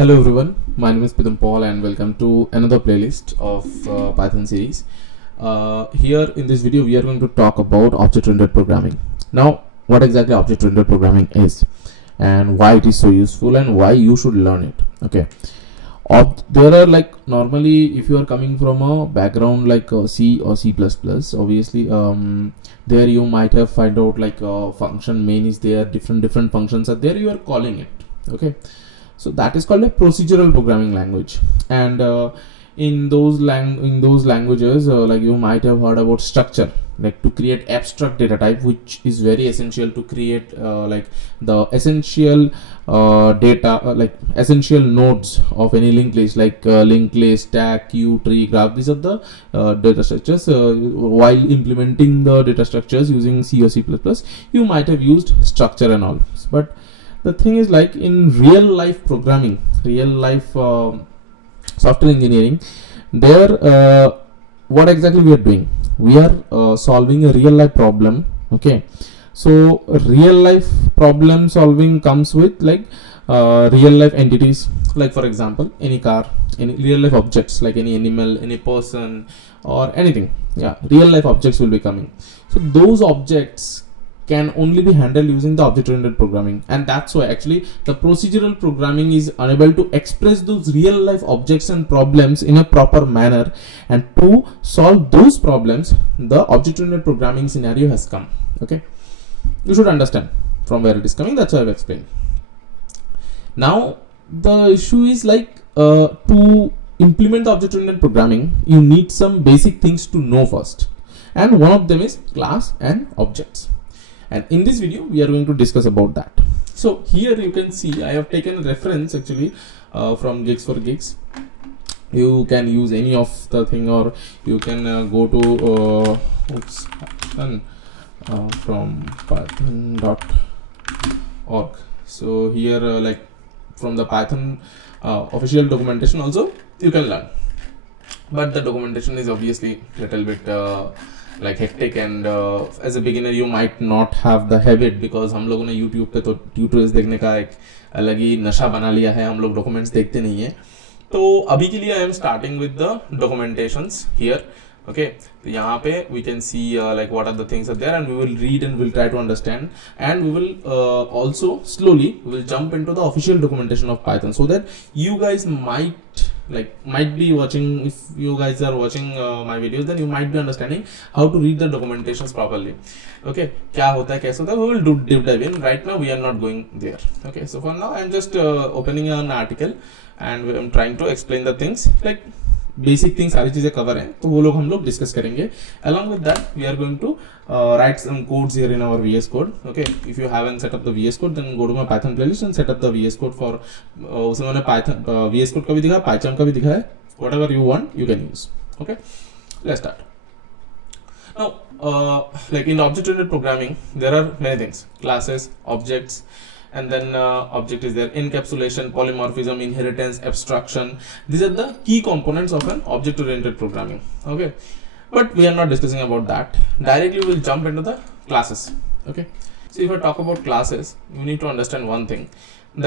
Hello everyone, my name is Pitham Paul and welcome to another playlist of Python series. Here in this video we are going to talk about object-oriented programming. Now what exactly object-oriented programming is and why it is so useful and why you should learn it. Okay, there are like normally if you are coming from a background like C or C++, obviously there you might have find out like function main is there, different functions are there, you are calling it. Okay, so that is called a procedural programming language, and in those languages like you might have heard about structure, like to create abstract data type, which is very essential to create like the essential data like essential nodes of any linked list, like linked list, stack, queue, tree, graph. These are the data structures. While implementing the data structures using C or C++, you might have used structure and all, but the thing is, like in real life programming, real life software engineering, there what exactly we are doing, we are solving a real life problem. Okay, so real life problem solving comes with like real life entities, like for example any car, any real life objects like any animal, any person or anything. Yeah, real life objects will be coming. So those objects can only be handled using the object-oriented programming, and that's why actually the procedural programming is unable to express those real life objects and problems in a proper manner, and to solve those problems the object-oriented programming scenario has come. Okay, you should understand from where it is coming, that's why I've explained. Now the issue is like to implement the object-oriented programming you need some basic things to know first, and one of them is class and objects. And in this video we are going to discuss about that. So here you can see I have taken a reference actually from Gigs for Gigs. You can use any of the thing, or you can go to from python.org. so here like from the Python official documentation also you can learn, but the documentation is obviously little bit like hectic, and as a beginner you might not have the habit, because हम लोगों ने YouTube पे तो tutorials देखने का एक अलग ही नशा बना लिया है, हम लोग documents देखते नहीं है. तो अभी के लिए I am starting with the documentations here. Okay, तो यहाँ पे we can see like what are the things are there, and we will read and we'll try to understand, and we will also slowly we will jump into the official documentation of Python, so that you guys might be watching. If you guys are watching my videos, then you might be understanding how to read the documentations properly. Okay, क्या होता है, कैसे होता है, we will do deep dive in. Right now we are not going there. Okay, so for now I am just opening an article and I am trying to explain the things, like basic thing सारी चीजें cover हैं, तो वो लोग हम लोग discuss करेंगे. Along with that we are going to write some codes here in our VS code. Okay, if you haven't set up the VS code then go to my Python playlist and set up the VS code for उसमें मैंने Python VS code का भी दिखाया, Python का भी दिखाया है. Whatever you want you can use. Okay, let's start. Now like in object-oriented programming there are many things: classes, objects, and then object is there, encapsulation, polymorphism, inheritance, abstraction. These are the key components of an object-oriented programming. Okay, but we are not discussing about that. Directly we will jump into the classes. Okay, so if I talk about classes, you need to understand one thing,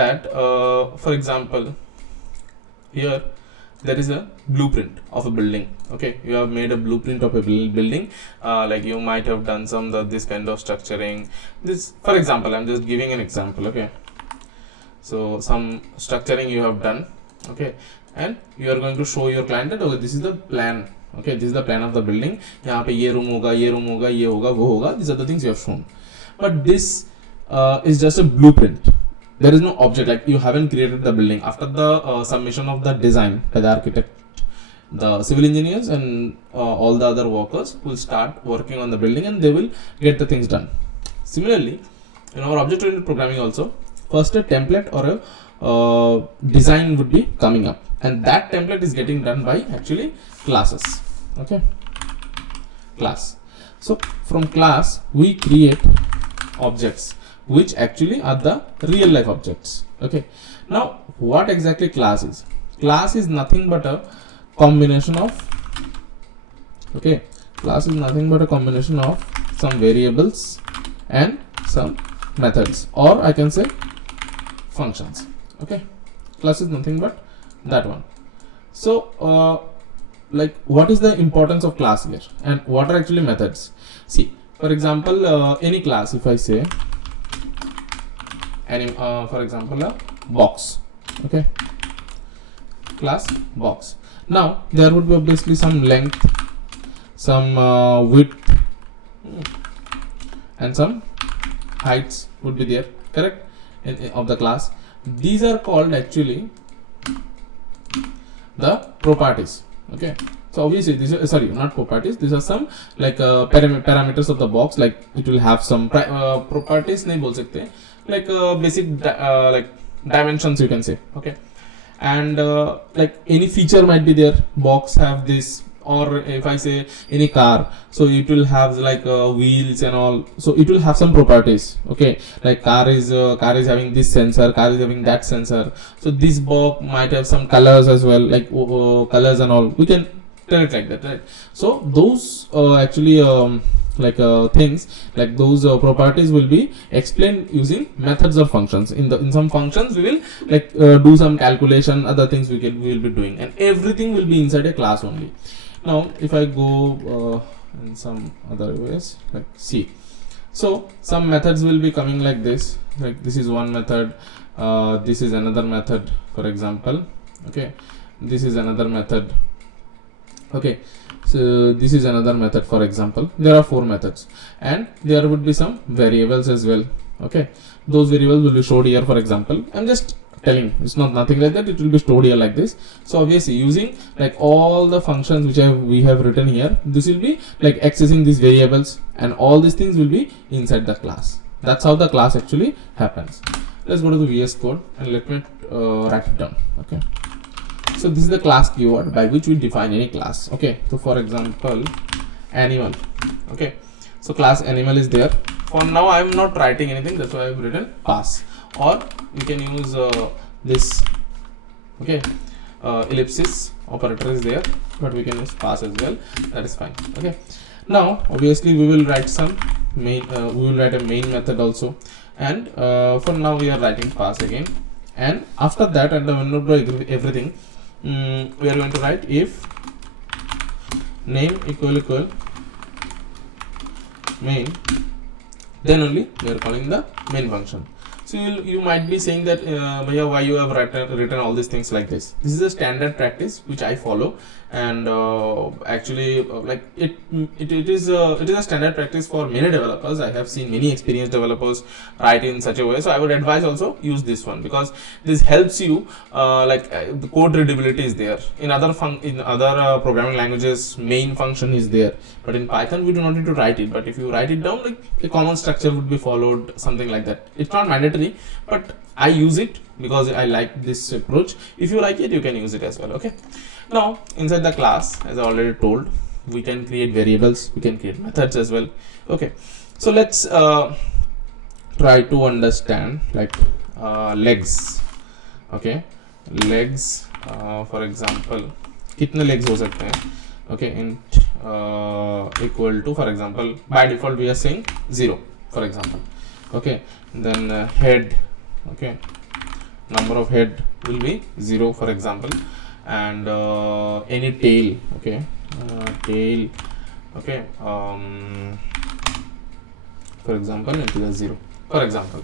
that for example here there is a blueprint of a building. Okay, you have made a blueprint of a building, like you might have done some this kind of structuring. This, for example, I'm just giving an example. Okay, so some structuring you have done. Okay, and you are going to show your client that okay, this is the plan. Okay, this is the plan of the building. यहाँ पे ये room होगा, ये room होगा, ये होगा, वो होगा. These are the things you have shown. But this is just a blueprint. There is no object, like you haven't created the building. After the submission of the design by the architect, the civil engineers and all the other workers will start working on the building and they will get the things done. Similarly, in our object-oriented programming also, first a template or a design would be coming up, and that template is getting done by actually classes. Okay, class. So from class we create objects, which actually are the real life objects. Okay, now what exactly class is? Class is nothing but a combination of, okay, class is nothing but a combination of some variables and some methods, or I can say functions. Okay, Class is nothing but that one. So like what is the importance of class here and what are actually methods? See, for example, any class, if I say any for example a box, okay, class box. Now there would be obviously some length, some width, and some heights would be there, correct, of the class. These are called actually the properties. Okay, so obviously these are, sorry, not properties, these are some like parameters of the box. Like it will have some properties nahi bol sakte, like basic like dimensions you can say. Okay, and like any feature might be there. Box have this, or if I say any car, so it will have like wheels and all, so it will have some properties. Okay, like car is having this sensor, car is having that sensor. So this box might have some colors as well, like colors and all, we can tell it like that, right? So those actually things like those properties will be explained using methods or functions. In some functions we will like do some calculation, other things we will be doing, and everything will be inside a class only. Now if I go in some other ways, like see, so some methods will be coming like this. Like this is one method, this is another method, for example. Okay, this is another method. Okay, so this is another method, for example. There are 4 methods, and there would be some variables as well. Okay, those variables will be showed here. For example, I'm just telling, it's not nothing like that, it will be stored here like this. So obviously using like all the functions which we have written here, this will be like accessing these variables, and all these things will be inside the class. That's how the class actually happens. Let's go to the VS Code and let me write it down. Okay, so this is the class keyword by which we define any class. Okay, so for example animal. Okay, so class animal is there. For now I am not writing anything, that's why I have written pass, or we can use this. Okay, ellipsis operator is there, but we can use pass as well, that is fine. Okay, now obviously we will write some main, we will write a main method also, and for now we are writing pass again, and after that, and when we do everything, we are going to write if name equal main, then only we are calling the main function. So you might be saying that Bhaiya, why you have written all these things like this? This is a standard practice which I follow, and actually like it is a standard practice for many developers. I have seen many experienced developers write in such a way, so I would advise also use this one, because this helps you the code readability is there. In other programming languages, main function is there, but in Python we do not need to write it. But if you write it down, like a common structure would be followed, something like that. It's not mandatory, but I use it because I like this approach. If you like it, you can use it as well. Okay, now inside the class, as I already told, we can create variables, we can create methods as well. Okay, so let's try to understand like legs. Okay, legs, for example, कितने legs हो सकते हैं? Okay, int equal to, for example, by default we are saying 0, for example. Okay, then head. Okay, number of head will be 0, for example, and any tail. Okay, tail. Okay, for example it is 0, for example.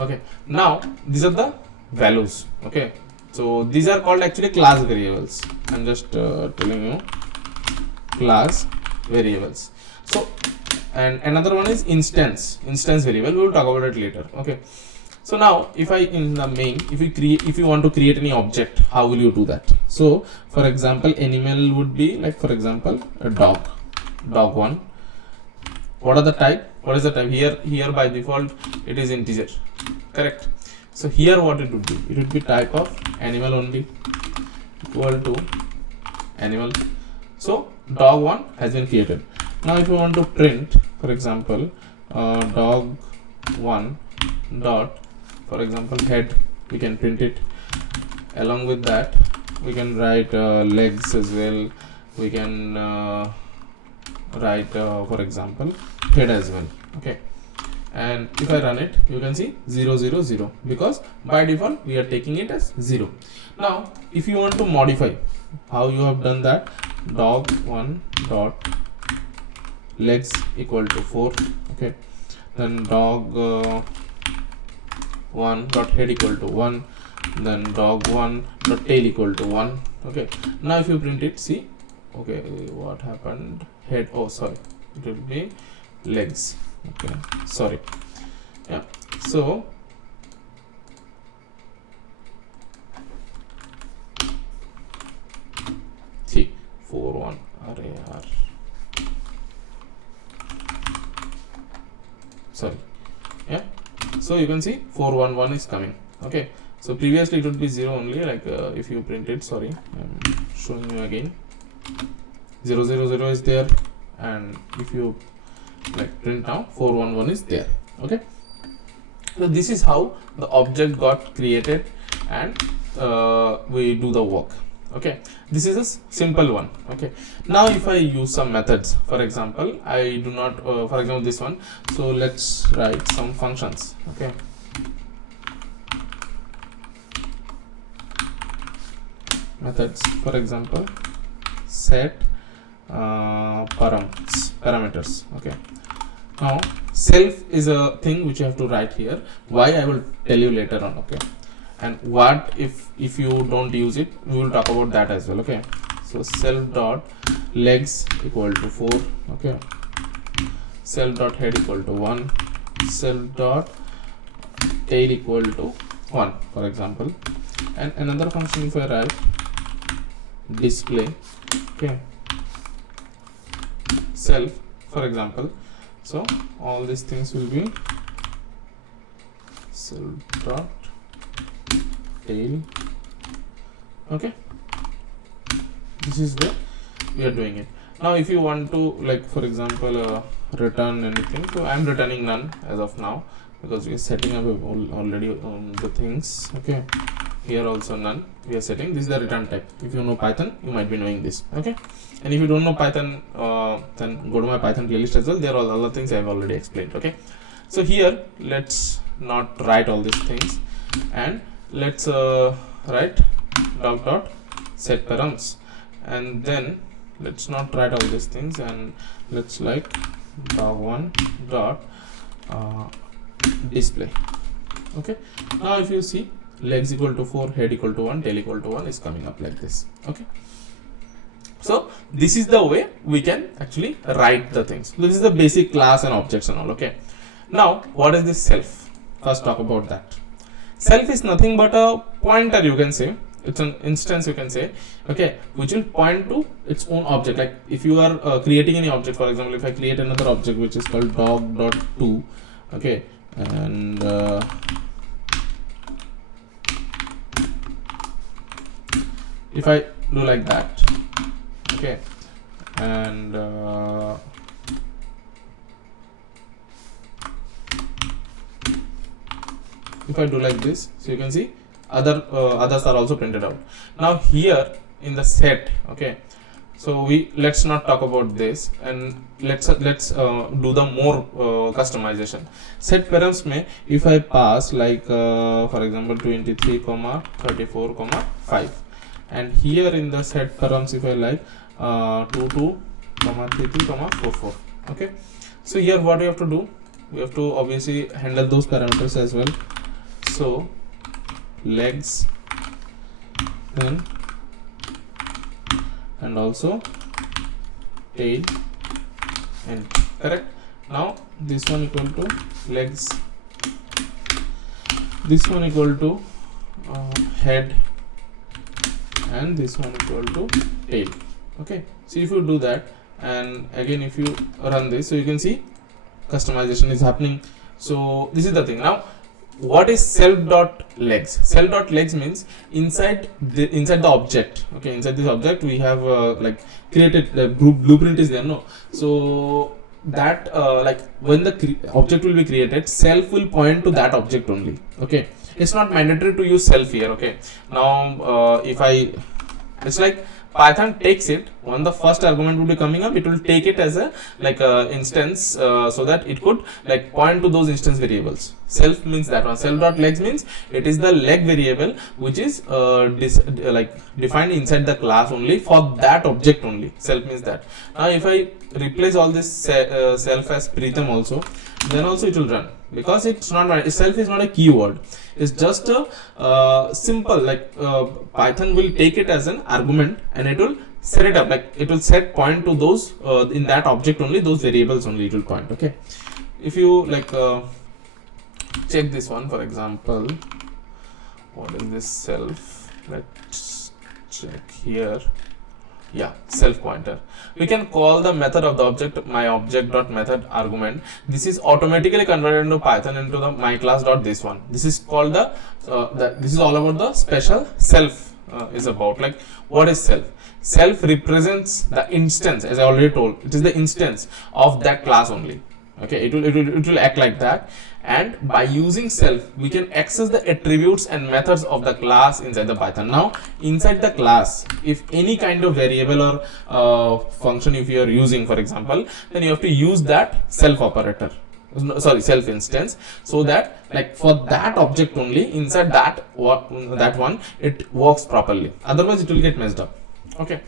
Okay, now these are the values. Okay, so these are called actually class variables. I'm just telling you, class variables. So, and another one is instance variable. We will talk about it later. Okay, so now if I in the main, if you want to create any object, how will you do that? So for example, animal would be like, for example, a dog1. What are the type? What is the type? Here by default it is integer, correct? So here what it would be? It would be type of animal only, equal to animal. So dog1 has been created. Now if you want to print, for example, dog1 dot, for example, head, we can print it. Along with that, we can write legs as well. We can write for example head as well. Okay, and if I run it, you can see 0 0 0, because by default we are taking it as 0. Now if you want to modify how you have done that, dog1 dot legs equal to 4, okay, then dog1 dot head equal to 1, then dog1 dot tail equal to 1, okay. Now if you print it, see, okay, what happened, head, oh sorry, it will be legs, okay, sorry, yeah. So see 4 1 array r, sorry, yeah. So you can see 4 1 1 is coming, okay. So previously it would be 0 only, like if you print it, sorry, I'm showing you again, 0 0 0 is there, and if you like print now, 4 1 1 is there, okay. So this is how the object got created, and we do the work, okay. This is a simple one, okay. Now if I use some methods, for example, I do not for example this one, so let's write some functions, okay. Methods, for example, set parameters, okay. Now self is a thing which you have to write here. Why, I will tell you later on, okay. And what if you don't use it, we will talk about that as well, okay. So self dot legs equal to 4, okay, self dot head equal to 1, self dot tail equal to 1, for example. And another function, if I write display, okay, self, for example, so all these things will be self dot tail, okay. This is the we are doing it. Now if you want to, like for example, return anything, so I am returning none as of now, because we are setting up already the things, okay. Here also none we are setting. This is the return type. If you know Python, you might be knowing this, okay. And if you don't know Python, then go to my Python playlist as well. There are all other things I have already explained, okay. So here let's not write all these things, and let's write dog dot set params, and then let's not write all these things, and let's like dog1 dot display, okay. Now if you see, legs equal to 4, head equal to 1, tail equal to 1 is coming up like this, okay. So this is the way we can actually write the things. This is the basic class and objects and all, okay. Now what is this self? First talk about that. Self is nothing but a pointer, you can say. It's an instance, you can say, okay, which will point to its own object. Like if you are creating any object, for example, if I create another object which is called dog.to, okay, and if I do like that, okay, and if I do like this, so you can see others are also printed out. Now here in the set, okay, so let's not talk about this, and let's do the more customization. Set params mein if I pass like for example 23 comma 34 comma 5, and here in the set params if I like 22 comma 33 comma 44, okay. So here what we have to do, we have to obviously handle those parameters as well. So legs, then and also tail, and correct. Now this one equal to legs, this one equal to head, and this one equal to tail, okay. So if you do that, and again if you run this, so you can see customization is happening. So this is the thing. Now what is self.legs? Self.legs means inside the object, okay, inside this object we have like created the blueprint is there, no. So that like when the object will be created, self will point to that object only, okay. It's not mandatory to use self here, okay. Now if I, it's like Python takes it when the first argument will be coming up, it will take it as a like instance, so that it could like point to those instance variables. Self means that one. Self dot legs means it is the leg variable which is like defined inside the class only for that object only. Self means that. Now if I replace all this self as Pritham also, then also it will run, because it's not, self is not a keyword. It's just a simple like Python will take it as an argument and it will set it up, like it will set point to those in that object only, those variables only it will point. Okay, if you like check this one, for example, what is this self? Let's check here. Yeah, self pointer. We can call the method of the object my object dot method argument. This is automatically converted into Python into the my class dot this one. This is called the this is all about the special self is about. Like, what is self? Self represents the instance, as I already told. It is the instance of that class only. Okay, it will act like that, and by using self we can access the attributes and methods of the class inside the Python. Now inside the class, if any kind of variable or function if you are using, for example, then you have to use that self operator, self instance, so that like for that object only inside that one it works properly, otherwise it will get messed up. Okay,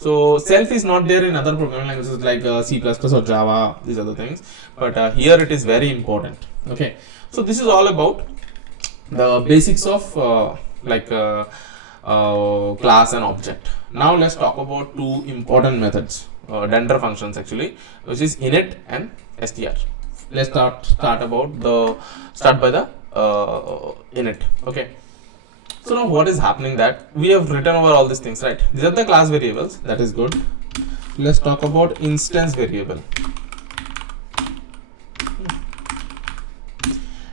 so self is not there in other programming languages like C++ or Java, these other things, but here it is very important. Okay, so this is all about the basics of class and object. Now let's talk about two important methods, Dender functions actually, which is init and str. Let's start by the init. Okay, so now what is happening, that we have written over all these things, right? These are the class variables, that is good. Let's talk about instance variable,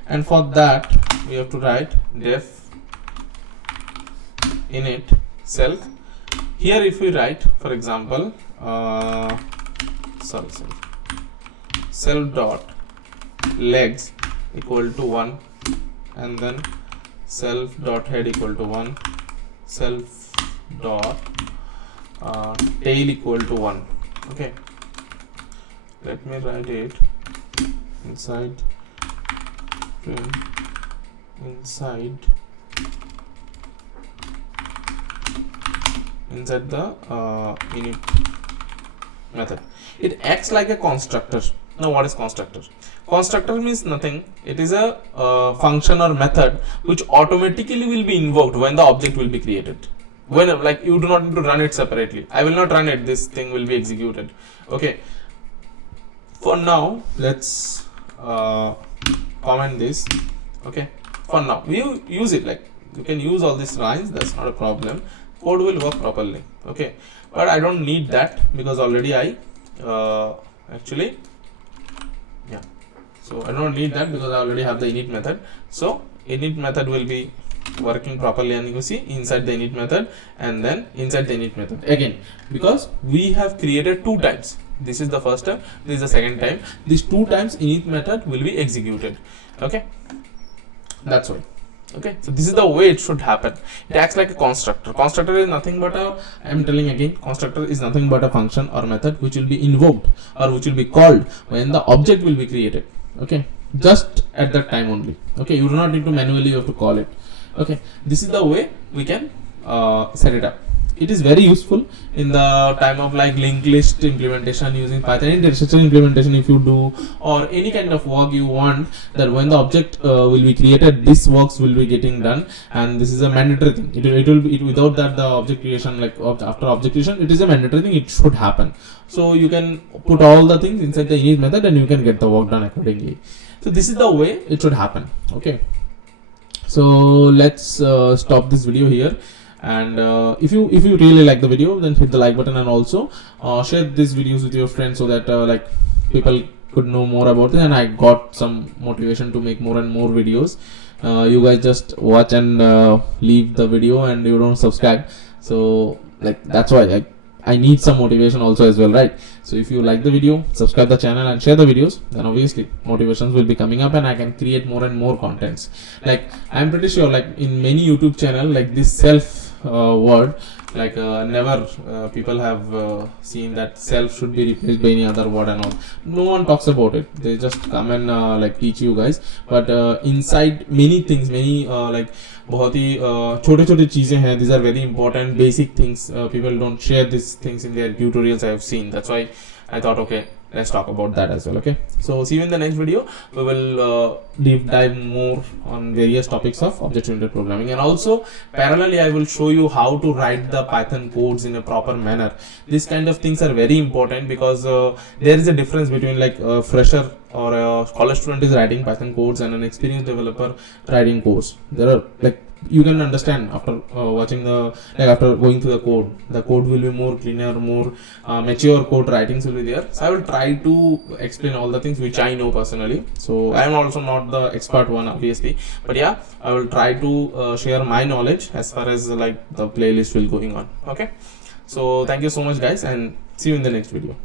and for that we have to write def init self. Here if we write, for example, self dot legs equal to 1, and then self dot head equal to 1, self dot tail equal to 1. Okay, let me write it inside the init method. It acts like a constructor. Now what is constructor? Constructor means nothing. It is a function or method which automatically will be invoked when the object will be created. When like you do not need to run it separately. I will not run it. This thing will be executed. Okay. For now, let's comment this. Okay. For now, we use it, like you can use all these lines. That's not a problem. Code will work properly. Okay. But I don't need that because already I actually. So I don't need that because I already have the init method. So init method will be working properly, and you see inside the init method and then inside the init method again, because we have created two times. This is the first time, this is the second time. These two times init method will be executed. Okay, that's why. Okay, so this is the way it should happen. It acts like a constructor. Constructor is nothing but I am telling again, constructor is nothing but a function or method which will be invoked or which will be called when the object will be created. Okay, just at that time only. Okay, you do not need to manually, you have to call it. Okay, this is the way we can set it up. It is very useful in the time of like linked list implementation using Python, any registration implementation if you do, or any kind of work you want that when the object will be created, this works will be getting done, and this is a mandatory thing. It will be without that the object creation, like after object creation, it is a mandatory thing. It should happen. So you can put all the things inside the init method and you can get the work done accordingly. So this is the way it should happen. Okay. So let's stop this video here. And if you really like the video, then hit the like button, and also share these videos with your friends so that like people could know more about it, and I got some motivation to make more and more videos. You guys just watch and leave the video and you don't subscribe, so like that's why I need some motivation also as well, right? So if you like the video, subscribe the channel and share the videos, then obviously motivations will be coming up and I can create more and more contents. Like I'm pretty sure like in many YouTube channel, like this self word. Like never people have seen that self should be replaced by any other word and all. No one talks about it. They just come and like teach you guys, but inside many things, many like बहुत ही छोटे छोटे चीज़ें हैं. These are very important basic things. People don't share these things in their tutorials. I have seen. That's why I thought, okay, let's talk about that as well. Okay, so see you in the next video. We will deep dive more on various topics of object oriented programming, and also parallelly I will show you how to write the Python codes in a proper manner. These kind of things are very important because there is a difference between like a fresher or a college student is writing Python codes and an experienced developer writing codes. There are like, you can understand after watching the, like after going through the code will be more cleaner, more mature code writings will be there. So I will try to explain all the things which I know personally. So I am also not the expert one obviously, but yeah, I will try to share my knowledge as far as like the playlist will going on. Okay, so thank you so much guys, and see you in the next video.